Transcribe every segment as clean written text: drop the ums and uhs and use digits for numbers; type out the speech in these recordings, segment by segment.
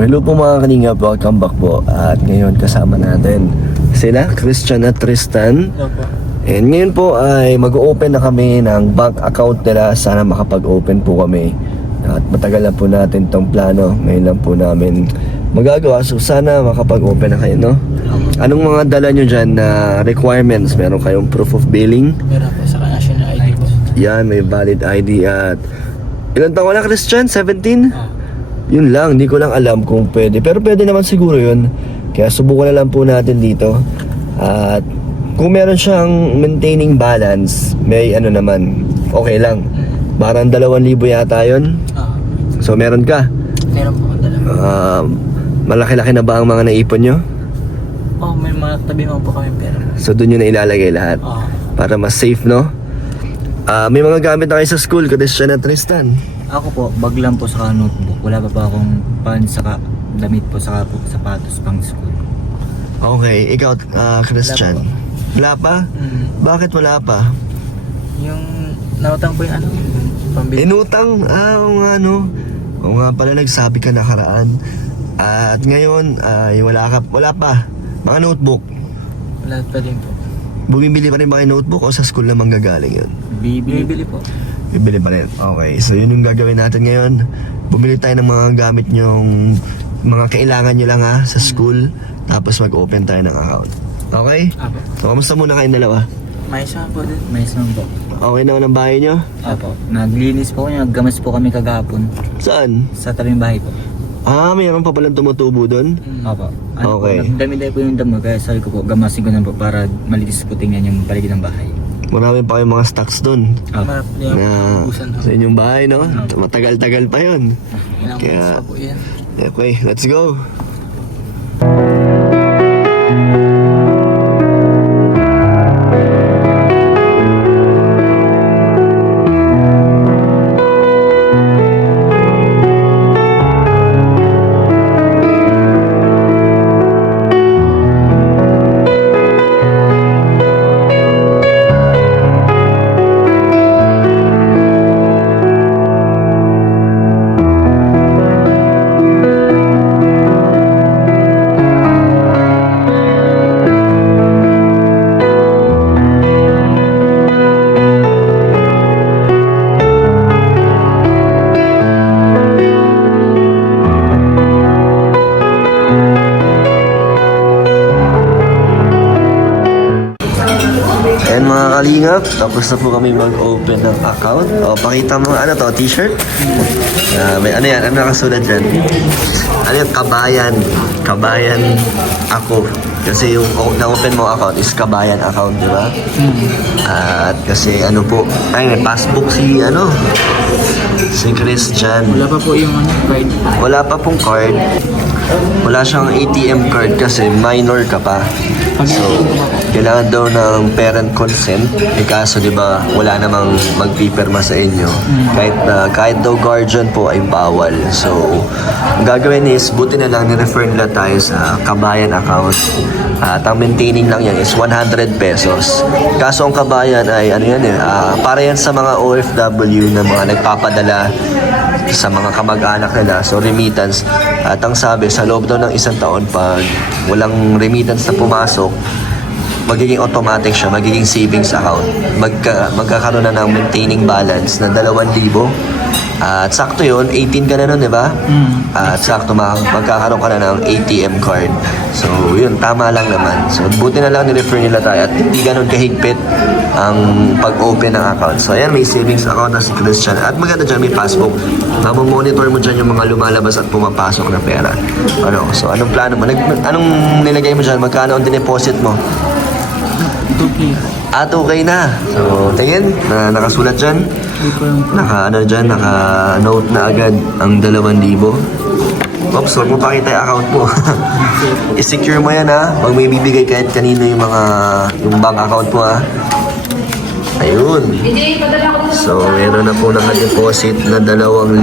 Hello po mga kalingap, welcome back po. At ngayon kasama natin sila, Christian at Tristan. Opo. And ngayon po ay mag-open na kami ng bank account nila. Sana makapag-open po kami. At matagal na po natin tong plano. Ngayon lang po namin magagawa. So sana makapag-open na kayo, no? Anong mga dala nyo dyan na requirements? Meron kayong proof of billing? Meron po sa national ID po. Yan, may valid ID at... Ilan taon na, Christian? 17? Yun lang, hindi ko lang alam kung pwede. Pero pwede naman siguro yun. Kaya subukan na lang po natin dito. At kung meron siyang maintaining balance, may ano naman, okay lang. Parang 2,000 yata yun. So meron ka. Meron po ang dala. Malaki-laki na ba ang mga naipon nyo? May mga tabi mo po kami pera. So doon nyo na ilalagay lahat. Para mas safe, no? May mga gamit na kayo sa school, Christian at Tristan. Ako po, bag lang po sa notebook. Wala pa akong pants saka damit po saka po sapatos pang school. Okay, ikaw, Christian. Wala pa? Bakit wala pa? Yung nautang po yung ano, pambili. Inutang? Oo nga, no? Oo nga pala, nagsabi ka nakaraan. At ngayon, wala pa. Mga notebook. Wala pa din po. Bumibili pa rin ba kayo notebook o sa school na manggagaling yun? Bibili po. Bibili pa rin. Okay, so yun yung gagawin natin ngayon. Bumili tayo ng mga gamit nyong mga kailangan nyo lang sa school. Tapos mag-open tayo ng account. Okay? Apo. So, kamusta muna kayong dalawa? May isa po din. May isa po. Okay naman ang bahay nyo? Apo. Naglinis po kami. Naggamas po kami kagahapon. Saan? Sa tabing bahay po. Mayroon pa palang tumutubo doon? Apo. Okay. Dami-dami po yung damo. Kaya sabi ko po, gamasin ko na po para malinis po tingnan yung paligid ng bahay. Marami pa kayong mga stocks doon. Apo. Sa inyong bahay, no? Matagal-tagal pa yun. Ilang Kaya, months pa po yan. okay, let's go. And mga kalingap, tapos na po kami mag-open ng account. O, pakita mo ano to, t-shirt? May ano yan, ano nakasulat dyan? Ano yung kabayan? Kabayan ako. Kasi yung na-open mo account is kabayan account, di ba? At kasi ano po, ay may passbook si Christian. Wala pa po yung card. Wala pa pong card. Wala siyang ATM card kasi minor ka pa. So, kailangan daw ng parent consent. Kaso, di ba, wala namang magpipirma sa inyo. Kahit daw guardian po ay bawal. So, ang gagawin is, buti na lang ni-refer nila tayo sa kabayan account. At ang maintaining lang yan is 100 pesos. Kaso ang kabayan ay, para yan sa mga OFW na mga nagpapadala sa mga kamag-anak nila. So, remittance. At ang sabi, sa loob daw ng isang taon, pag walang remittance na pumasok, magiging automatic siya, magiging savings account. Magkakaroon na ng maintaining balance na 2,000. At sakto yun, 18 ka na nun, di ba? At sakto magkakaroon ka na ng ATM card. So, yun, tama lang naman. So, buti na lang ni-refer nila tayo at hindi ganun kahigpit ang pag-open ng account. So, ayan, may savings account na si Christian. At maganda dyan, may passbook. Mamomonitor mo dyan yung mga lumalabas at pumapasok na pera. So, anong plano mo? Anong nilagay mo dyan? Magkano ang dineposit mo? 2K. 2K na. So, tingin, nakasulat dyan. Naka-note na agad ang 2,000. Oops, huwag mo pakita yung account mo. I-secure mo yan Huwag may bibigay kahit kanino yung bank account mo Ayun. So, meron na po naka-deposit na 2,000.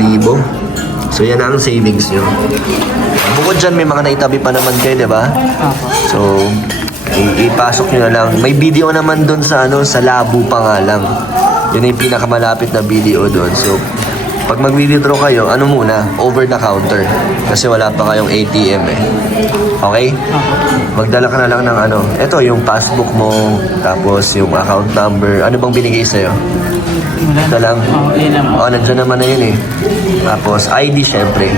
So, yan ang savings nyo. Bukod dyan, may mga naitabi pa naman kayo, di ba? So, ipasok nyo na lang. May video naman doon sa Labu pa nga lang. Yun yung pinakamalapit na video doon. So, pag mag-withdraw kayo, ano muna, over the counter. Kasi wala pa kayong ATM eh. Okay? Magdala ka na lang ng ano, ito yung passbook mo, tapos yung account number. Ano bang binigay sa'yo? Ito lang. Oo, yun lang. Oo, nandiyan naman na yun eh. Tapos ID syempre.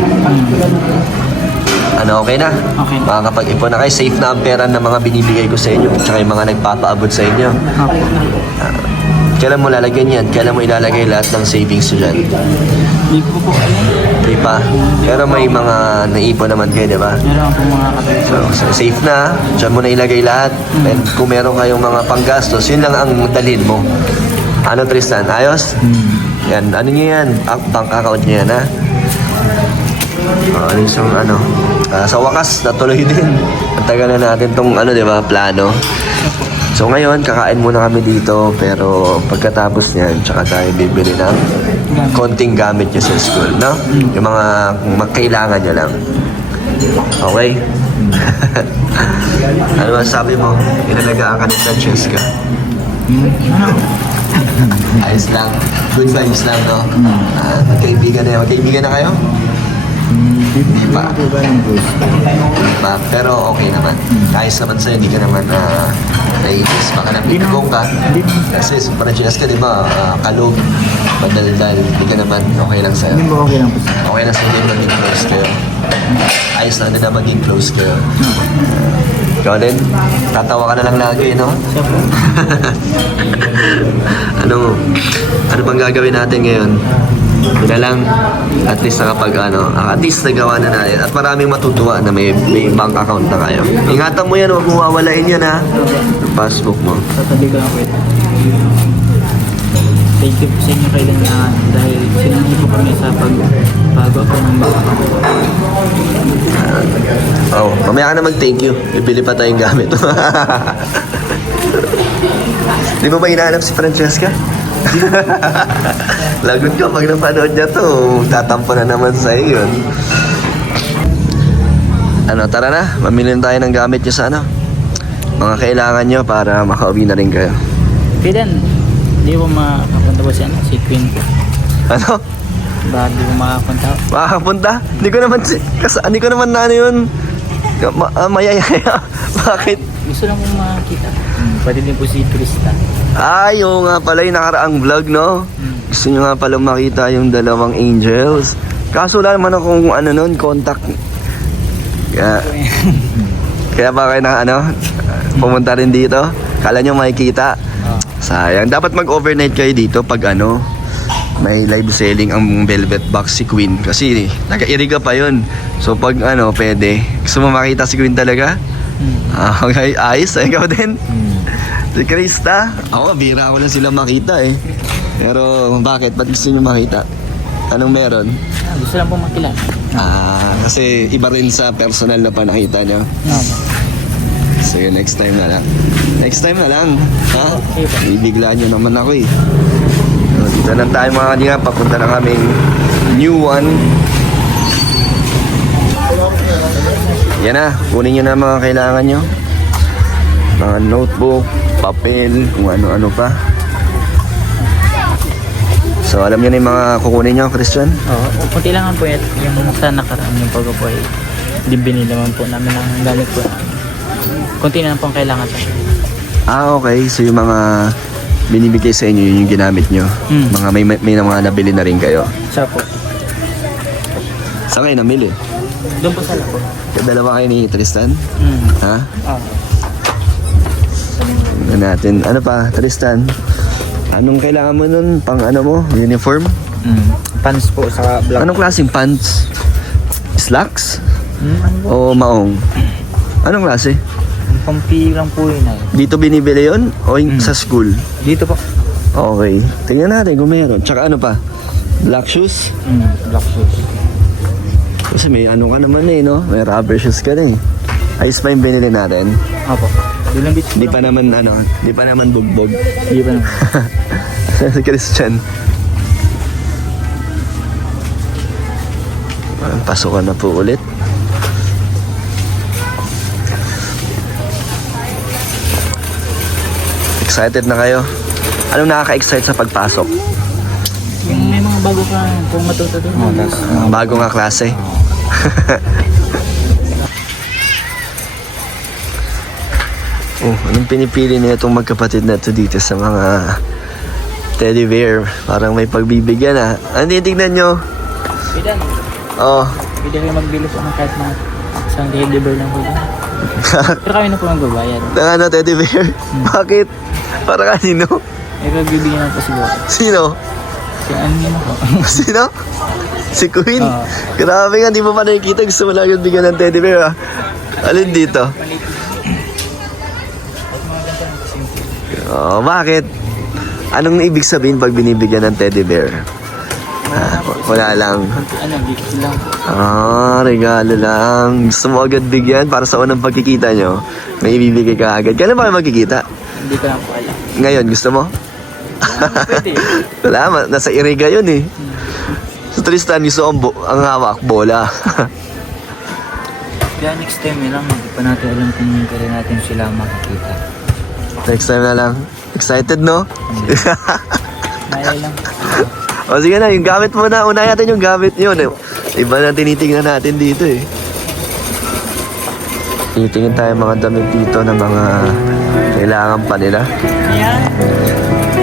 Ano, okay na? Okay. Makakapag-ipon na kayo. Safe na ang pera ng mga binibigay ko sa inyo. Tsaka yung mga nagpapaabot sa inyo. Okay. Kailan mo lalagyan yan? Kailan mo ilalagay lahat ng savings nyo dyan? Hindi ko po alam. Di pa? Pero may mga naipon naman kayo, di ba? Meron po mga kapatid. So, safe na. Diyan mo na ilagay lahat. And kung meron kayong mga panggastos, yun lang ang dalhin mo. Ano, Tristan? Ayos? Yan. Ano nyo yan? Bank account nyo yan, ha? Ano yung ano? Sa wakas, natuloy din. Ang tagal na natin tong ano, di ba? Plano. So ngayon, kakain muna kami dito. Pero pagkatapos niyan, tsaka tayo bibili ng konting gamit nyo sa school, no? Yung mga kailangan nyo lang. Okay? Ano ba sabi mo? Inalagaan ka ni Francesca. Ayos lang. Good vibes lang, no? Magkaibigan na yan. Magkaibigan na kayo? Hindi pa. Hindi pa. Pero okay naman. Ayos naman sa'yo. Hindi ka naman naiis. Baka napitagong ka. Kasi sa Francesca, di ba? Kalog. Madaldal. Hindi ka naman okay lang sa'yo. Hindi mo okay lang po. Okay lang sa'yo din maging close kayo. Ayos lang din na maging close kayo. Ikaw din? Tatawa ka na lang lagi, no? Ano bang gagawin natin ngayon? Yun na lang, at least at least nagawa na natin. At maraming matutuwa na may bank account na kayo. Ingatan mo yan, huwag mo wawalain yan, ha? Yung passbook mo. Tatabi ko lang po ito. Thank you po sa inyo kailangan dahil sinanay po kami sa pagbago po ng baka. Mamaya ka na mag-thank you. Bibili pa tayong gamit. Di mo ba hinahanap si Francesca? Lagot ka pag napanood niya to. Tatampo na naman sa'yo yun. Tara na. Mamili tayo ng gamit niyo sa mga kailangan niyo para makauwi na rin kayo. Pidan, hindi ko makapunta po si Queen po. Ano? Bakit di ko makapunta? Makakapunta? Hindi ko naman na ano yun. Mayayaya. Bakit? Gusto lang pong makakita. Pwede din po si Krista. Ay, oo nga pala yung nakaraang vlog, no? Gusto nyo nga pala makita yung dalawang angels. Kaso wala naman akong contact. Kaya ba kayo pumunta rin dito? Kala nyo makikita? Sayang. Dapat mag-overnight kayo dito pag may live selling ang Velvet Box si Queen. Kasi nag-iriga pa yun. So pag pwede. Gusto mo makita si Queen talaga? Okay, ayos. Ikaw din? Si Krista? Ako, bira ko na sila makita eh. Pero bakit? Ba't gusto nyo makita? Anong meron? Gusto lang pong makilala. Kasi iba rin sa personal na panakita nyo. Sige, next time na lang. Next time na lang. Ha? Ibigla nyo naman ako eh. So, dito lang tayo mga kanina. Papunta na kaming new one. Yan na. Kunin nyo na mga kailangan nyo. Mga notebook, papel, kung ano-ano pa. So, alam nyo na yung mga kukunin nyo, Christian? Oo, kunti lang po yan. Yung sa nakaraan yung pag po ay binili naman po namin ang gamit po. Kunti na lang po ang kailangan sa Okay. So, yung mga binibigay sa inyo, yun yung ginamit nyo. Mga may mga nabili na rin kayo. Siya po. Saan kayo namili? Doon po sa lako. Dalawa kayo ni Tristan? Ha? Ano natin? Ano pa, Tristan? Anong kailangan mo nun? Pang mo? Uniform? Pants po sa black. Anong klaseng pants? Slacks? Ano po? O maong? Anong klase? Pampi lang po yun ay. Dito binibili yun? O sa school? Dito po. Okay. Tingnan natin kung meron. Tsaka ano pa? Black shoes? Black shoes. Kasi may ka naman no? May rubber shoes ka na Ayos pa yung binili natin. Opo. Doon beach. Di pa naman bugbog. Di pa naman. Si Christian. Pasukan na po ulit. Excited na kayo? Anong nakaka-excite sa pagpasok? Yung may mga bago ka kung matuto doon. Oh, tas, Bago nga klase. Oh, anong pinipili niya itong magkapatid na ito dito sa mga teddy bear? Parang may pagbibigyan ah. Ano titignan nyo? Bidan. Oh, Pwede kayo magbili po ng kahit mga isang teddy bear lang po dyan. Pero kami na po magbabayad. ng ano teddy bear? Bakit? Para kanino? Eh, pagbibigyan na po siguro. Sino? Si ano yun ako. Sino? Si Queen? Oo. Grabe nga, di mo pa nakikita. Gusto mo lang yung bigyan ng teddy bear ah. Alin dito? Oh, bakit? Anong ibig sabihin pag binibigyan ng teddy bear? Wala lang. Ano, gift lang po. Ah, regalo lang. Gusto mo agad bigyan para sa unang pagkikita nyo. May ibibigay ka agad. Kailan ba kayo magkikita? Hindi ko lang po alam. Ngayon, gusto mo? Pwede. Wala, nasa iriga yun eh. So Tristan, gusto ang, ang hawak, bola. Kaya next time yun lang, hindi pa natin alam kung kailan natin sila makikita. Next time na lang. Excited, no? Malay lang. O sige na, yung gamit mo na. Unahin natin yung gamit nyo. Iba na tinitingnan natin dito eh. Titingin tayo mga damit dito na mga kailangan pa nila. Yan.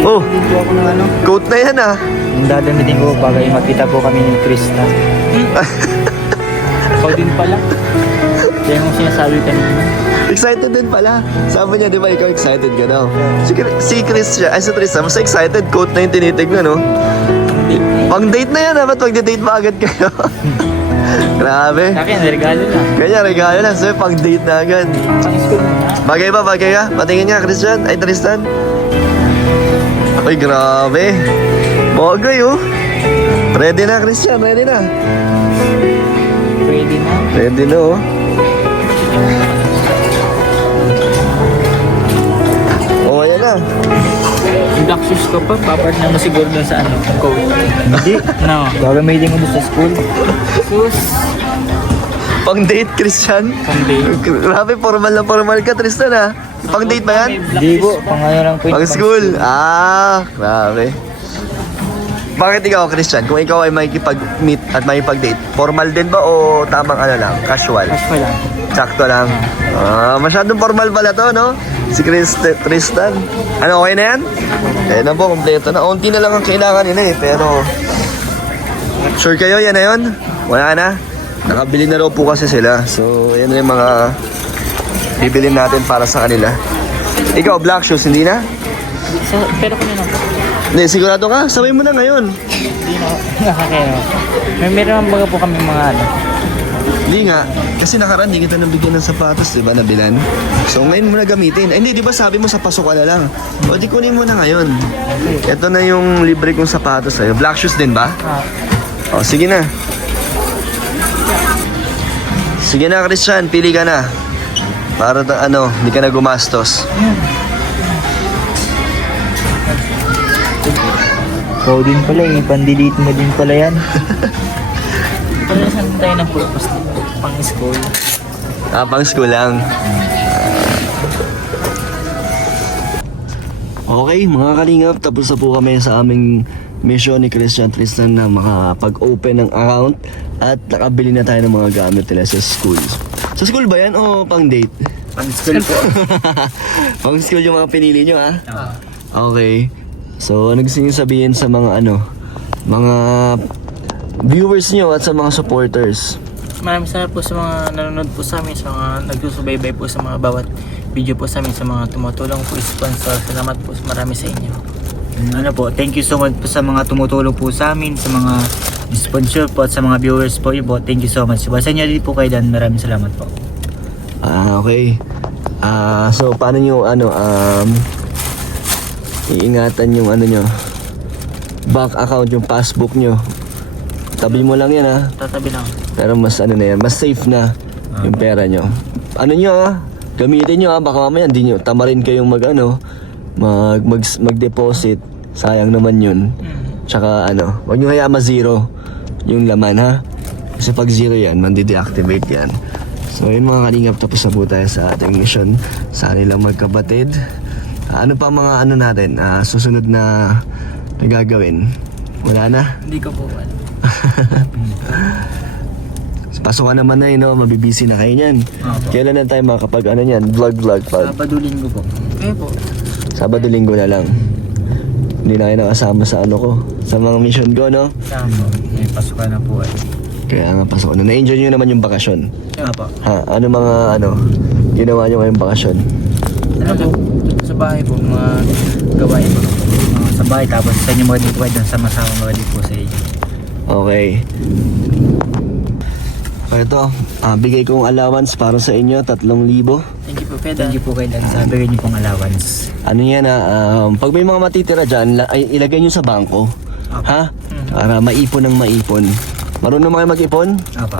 Oh, Dito ako ng ano. coat na yan ah. Yung dadamitin ko, bagay makita po kami ni Krista. Ikaw din pala. Kaya yung sinasabi kanina. Excited din pala. Sabi niya, di ba, ikaw excited ka daw? Si Chris siya, ay si Tristan, mas excited. Coat na yung tinitignan, no? Pang date na yan, ha? Ba't magde-date pa agad kayo? Grabe. Sa akin, regalo lang. Kanya, regalo lang. So, pang date na agad. Pang school muna. Bagay ba? Bagay ka? Patingin nga, Christian. Ay, Tristan. Ay, grabe. Bagay, oh. Ready na, Christian. Ready na. Pwede na. Ready na, oh. Oh, ayan na. Yung black shoes ko pa, papartner mo siguro doon sa ano, coat. Hindi. No. Gagamitin ko doon sa school. Shoes. Pang date, Christian. Pang date. Grabe, formal na formal ka, Tristan, ha? Pang date ba yan? Hindi po, pang ano lang po. Pang school. Ah, grabe. Bakit ikaw, Christian? Kung ikaw ay makikipag-meet at makikipag-date, formal din ba o tamang ano lang, casual? Cash pa lang. Sakto lang. Ah, masyadong formal pala to, no? Si Tristan. Ano, okay na yan? Eh na po, kompleto na. Unti na lang ang kailangan nila eh, pero... Sure kayo, yan na yun? Wala na? Nakabili na raw po kasi sila. So, yan na yung mga bibilin natin para sa kanila. Ikaw, black shoes, hindi na? Pero kung ano, Hindi, sigurado ka? Sabay mo na ngayon. hindi na nakakaya. Meron baga po kami mga ano. Hindi nga. Kasi nakaraan, di kita nabigyan ng sapatos, di ba, nabilan? So, ngayon mo na gamitin. Ay, hindi, di ba sabi mo sa pasok ka na lang? O, di kunin mo na ngayon. Ito na yung libre kong sapatos sa'yo. Black shoes din ba? O, sige na. Sige na, Christian. Pili ka na. Para ano, di ka na gumastos. Ikaw din pala eh, pandelete mo din pala yan. Pero saan tayo ng purpose dito? Pang school. Ah, pang school lang. Okay, mga kalingap, tapos na po kami sa aming mission ni Christian Tristan na makapag-open ng account at nakabili na tayo ng mga gamit nila sa school. Sa school ba yan o pang date? Pang school po. Pang school yung mga pinili nyo, ha? Okay. So, ano gusto nyo sabihin sa mga mga viewers nyo at sa mga supporters? Maraming salamat po sa mga nanonood po sa amin, sa mga nagsusubaybay po sa mga bawat video po sa amin, sa mga tumutulong po sponsor. Salamat po marami sa inyo. Ano po, thank you so much po sa mga tumutulong po sa amin, sa mga sponsor po at sa mga viewers po. Yun po, thank you so much. Basta niya din po kayo Dan, maraming salamat po. Ah, okay. So paano nyo iingatan yung nyo, bank account, yung passbook nyo. Tabi mo lang yan, ha. Tatabi lang. Pero mas na yan, mas safe na yung pera nyo. Ano nyo, ha, gamitin nyo, ha. Baka mamaya hindi nyo tamarin kayong mag-deposit. Sayang naman yun. Tsaka wag nyo hayaan ma-zero yung laman, ha. Kasi pag zero yan, mandi-deactivate yan. So yun mga kalingap, tapos na po tayo sa ating mission sa kanilang magkabatid. Ano pa mga natin, susunod na gagawin? Wala na. Hindi ko po alam. Pasukan naman na no, mabibisi na kayo niyan. Opo. Kailan na tayo makapag ano niyan, vlog pa. Sabado linggo po. Okay po. Sabado linggo na lang. Hindi na kayo nakasama sa ano ko, sa mga mission ko, no? Tama. May pasukan na po. Kaya nga pasok na. Na-enjoy nyo naman yung bakasyon. Opo. Ha? Ano mga ginawa nyo ngayong bakasyon? Ano po? Sa bahay po, mga gawain po. Sa bahay, tapos sa inyo mga dito kayo sama-sama mga dito po sa inyo. Okay. Ito, bigay kong allowance para sa inyo, 3,000. Thank you po, Peda. Thank you po kayo Dan sa bigay niyo pong allowance. Ano yan pag may mga matitira dyan, ay ilagay nyo sa bangko. Ha? Para maipon ng maipon. Marunong mga mag-ipon? Opo.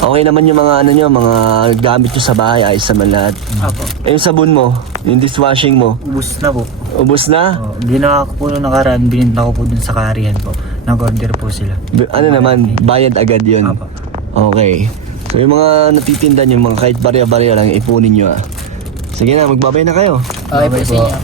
Okay naman yung mga ano nyo, mga gamit nyo sa bahay, ayos naman lahat. Opo. Eh, yung sabon mo, yung dishwashing mo, Ubus na po. ubos na? Ginawa ko po nung nakaraan, bininta ko po dun sa karihan po. Nag-order po sila. Ano naman, bayad agad yun. Opo. Okay. So yung mga natitinda nyo, mga kahit barya-barya lang, ipunin nyo Sige na, magbabay na kayo. Okay po Okay sa po. inyo.